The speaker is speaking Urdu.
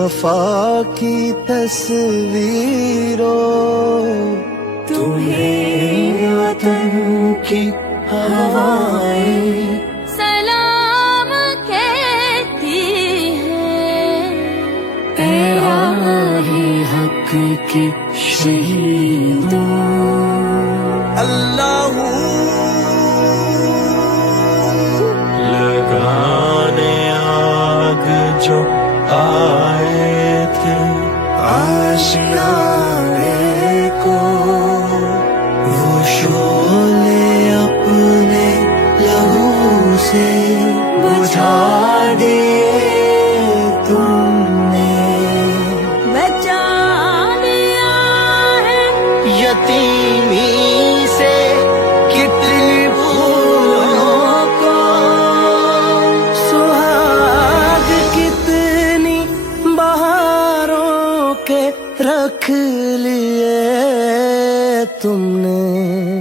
وفا کی تصویروں، تمہیں وطن کی ہوائیں سلام کہتی ہیں، اے راہ حق کی شہیدوں۔ اللہ لگانے آگ جو آئے تھے آشیانے کو، وہ شعلے اپنے لہو سے بجھا دیے تم نے، بچا لیا ہے یتیمی سے کتنی پھولوں کو، سہاگ کتنی بہاروں کے رکھ لیے تم نے۔